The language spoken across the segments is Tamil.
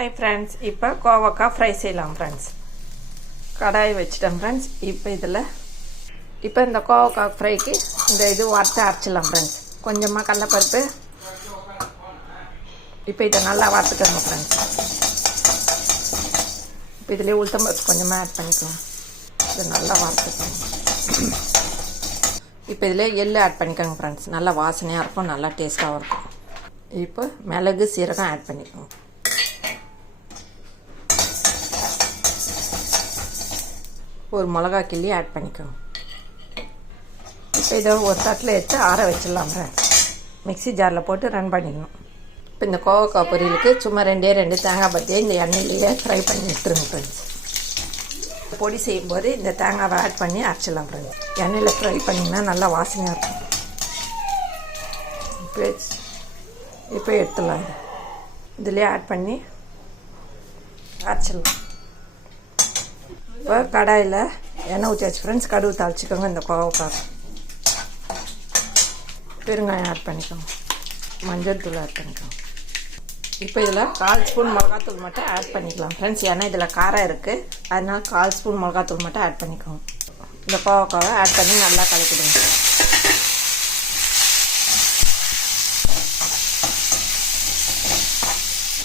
ஹாய் ஃப்ரெண்ட்ஸ், இப்போ கோவக்காய் ஃப்ரை செய்யலாம் ஃப்ரெண்ட்ஸ். கடாய் வச்சுட்டேன் ஃப்ரெண்ட்ஸ். இப்போ இந்த கோவக்காய் ஃப்ரைக்கு இந்த இது வறுத்து அரைச்சிடலாம் ஃப்ரெண்ட்ஸ். கொஞ்சமாக கடலைப்பருப்பு, இப்போ இதை நல்லா வறுத்துக்கணும் ஃப்ரெண்ட்ஸ். இப்போ இதிலே உளுத்தம்பருப்பு கொஞ்சமாக ஆட் பண்ணிக்கலாம். இதை நல்லா வறுத்துக்கணும். இப்போ இதிலே எள்ளு ஆட் பண்ணிக்கோங்க ஃப்ரெண்ட்ஸ். நல்லா வாசனையாக இருக்கும், நல்லா டேஸ்ட்டாகவும் இருக்கும். இப்போ மிளகு சீரகம் ஆட் பண்ணிக்கோங்க. ஒரு மிளகா கிள்ளி ஆட் பண்ணிக்கோங்க. இப்போ இதை ஒரு தட்டில் எடுத்து ஆற வச்சிடலாம் ஃப்ரெண்ட்ஸ். மிக்ஸி ஜாரில் போட்டு ரன் பண்ணிக்கணும். இப்போ இந்த கோவக்காய் பொரியலுக்கு சும்மா ரெண்டு தேங்காய் பற்றியை இந்த எண்ணெயிலேயே ஃப்ரை பண்ணி எடுத்துருங்க ஃப்ரெண்ட்ஸ். பொடி செய்யும்போது இந்த தேங்காவை ஆட் பண்ணி அரைச்சிடலாம் ஃப்ரெண்ட்ஸ். எண்ணெயில் ஃப்ரை பண்ணிங்கன்னா நல்லா வாசனையாக இருக்கும். இப்போ எடுத்துடலாம். இதிலே ஆட் பண்ணி அரைச்சிடலாம். இப்போ கடாயில் எண்ணெய் ஊற்றியாச்சு ஃப்ரெண்ட்ஸ். கடுகு தாளிச்சிக்கோங்க. இந்த கோவக்காய் பெருங்காயம் ஆட் பண்ணிக்கோங்க. மஞ்சள் தூள் ஆட் பண்ணிக்கோங்க. இப்போ இதில் 1/4 ஸ்பூன் மிளகாத்தூள் மட்டும் ஆட் பண்ணிக்கலாம் ஃப்ரெண்ட்ஸ். ஏன்னா இதில் காரம் இருக்குது, அதனால் 1/4 ஸ்பூன் மிளகாத்தூள் மட்டும் ஆட் பண்ணிக்கோங்க. இந்த கோவக்காவை ஆட் பண்ணி நல்லா கலக்கிடுங்க.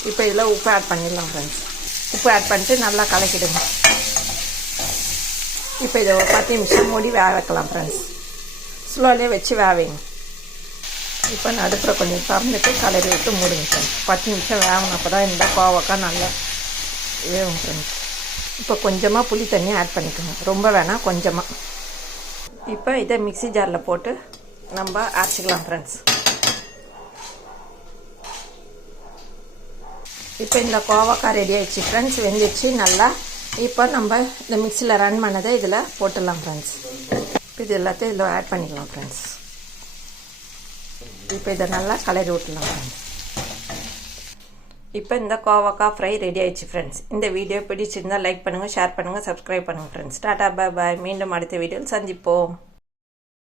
இப்போ இதில் உப்பு ஆட் பண்ணிடலாம் ஃப்ரெண்ட்ஸ். உப்பு ஆட் பண்ணிட்டு நல்லா கலக்கிடுங்க. இப்போ இதை ஒரு 10 நிமிஷம் மூடி வேக வைக்கலாம் ஃப்ரெண்ட்ஸ். ஸ்லோலே வச்சு வேவைங்க. இப்போ நடுப்புற கொஞ்சம் திறந்துட்டு கலரி விட்டு மூடுங்க ஃப்ரெண்ட்ஸ். 10 நிமிஷம் வேகணுப்போ தான் இந்த கோவக்காய் நல்லா வேகும் ஃப்ரெண்ட்ஸ். இப்போ கொஞ்சமாக புளி தண்ணி ஆட் பண்ணிக்கோங்க. ரொம்ப வேணாம், கொஞ்சமாக. இப்போ இதை மிக்ஸி ஜாரில் போட்டு நம்ம அரைச்சிக்கலாம் ஃப்ரெண்ட்ஸ். இப்போ இந்த கோவக்காய் ரெடி ஆகிடுச்சு ஃப்ரெண்ட்ஸ். வெந்துடுச்சு நல்லா. இப்போ நம்ம இந்த மிக்ஸியில் ரன் பண்ணதை இதில் போட்டுடலாம் ஃப்ரெண்ட்ஸ். இப்போ இது எல்லாத்தையும் இதில் ஆட் பண்ணிக்கலாம் ஃப்ரெண்ட்ஸ். இப்போ இதை நல்லா கலரி விட்டுலாம் ஃப்ரெண்ட்ஸ். இப்போ இந்த கோவக்காய் ஃப்ரை ரெடி ஆயிடுச்சு ஃப்ரெண்ட்ஸ். இந்த வீடியோ பிடிச்சிருந்தால் லைக் பண்ணுங்கள், ஷேர் பண்ணுங்கள், சப்ஸ்கிரைப் பண்ணுங்கள் ஃப்ரெண்ட்ஸ். டாடா, பாய் பாய். மீண்டும் அடுத்த வீடியோவில் சந்திப்போம்.